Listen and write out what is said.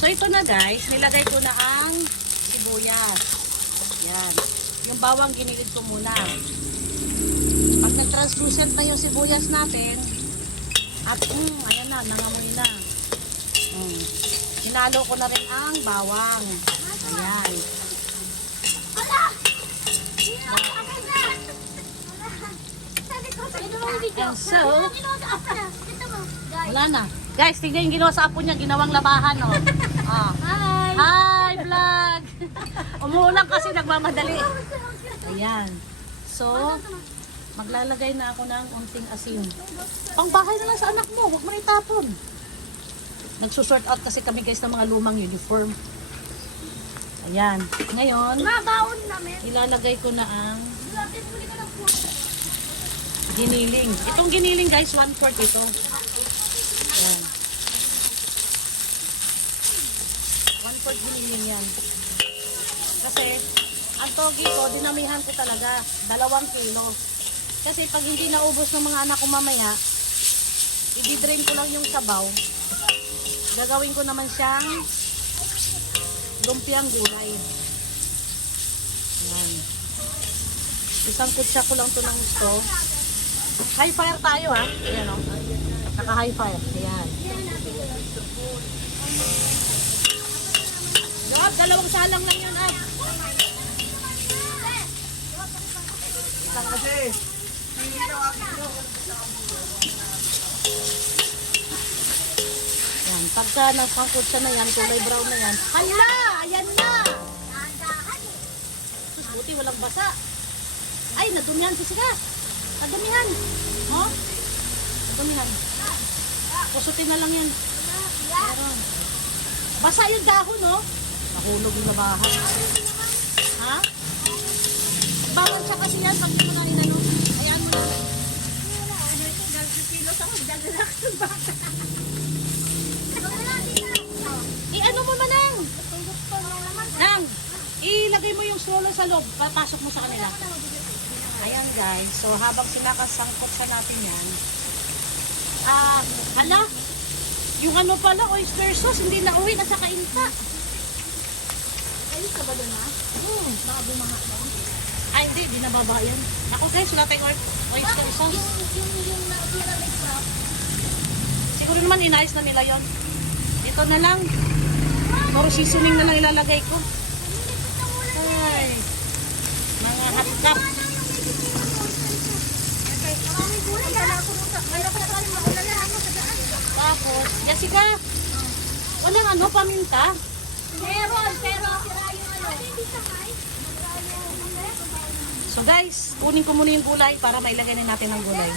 So ito na guys, nilagay ko na ang sibuyas. Yan. Yung bawang ginilid ko muna. Pag nag-translucent na yung sibuyas natin, at ayan na, nangamoy na. Hinalo ko na rin ang bawang. Ayan. And so, wala na. Guys, tignan yung ginawa sa apo niya, ginawang labahan, oh. Ah. Hi! Hi, vlog! Umuulan kasi nagmamadali. Ayan. So, maglalagay na ako ng unting asin. Pangbahay na lang sa anak mo, huwag mo na itapon. Nagsusort out kasi kami guys ng mga lumang uniform. Ayan. Ngayon, Mabaon namin. ilalagay ko na ang giniling. Itong giniling guys, 1/4 ito. Ayan. 1/4 giniling yan. Kasi, ang togi ko, dinamihan ko talaga. 2 kilo. Kasi pag hindi naubos ng mga anak ko mamaya, i-drain ko lang yung sabaw. Gagawin ko naman siyang lumpiang gulay. Ayan. Isang kutsa ko lang ito ng gusto. High fire tayo ha. Ayan o. Naka high fire. Ayan. Job, 2 salang lang yun ah. Isang kasi. Yan. Pagka nagpangkutsa na yan, kulay brown na yan. Hala! Ayan na! Buti walang basa. Ay, nadumihan si Siga. Nadumihan. Oh? Nadumihan. Pusutin na lang yan. Meron. Basa yung dahon, no? Nahulog yung labahan. Ha? Bawal siya kasi yan pag di mo na inano. Ayan mo na. I-ano mo manang? Nang, ilagay mo yung solo sa loob. Papasok mo sa kanila. Ayan guys. So habang sinakasangkot sa natin yan. Hala. Yung ano pala, oyster sauce, hindi na uwi, nasa kainta. Ayos ka ba doon ha? Baka bumaha mo. Ay, hindi, di nababa yan. Ako guys, wala tayong oyster sauce. Yung natira may crop. Siguro naman inayos na nila yon. Ito na lang. Puro seasoning na lang ilalagay ko. Ay, mga hotdog. Maraming gulay ha. Mayroon ka pa rin maulalaan mo sa daan. Tapos, Jessica, walang ano, paminta. Meron, pero sira yung ano. So guys, kunin ko muna yung gulay para mailagay na natin ang gulay.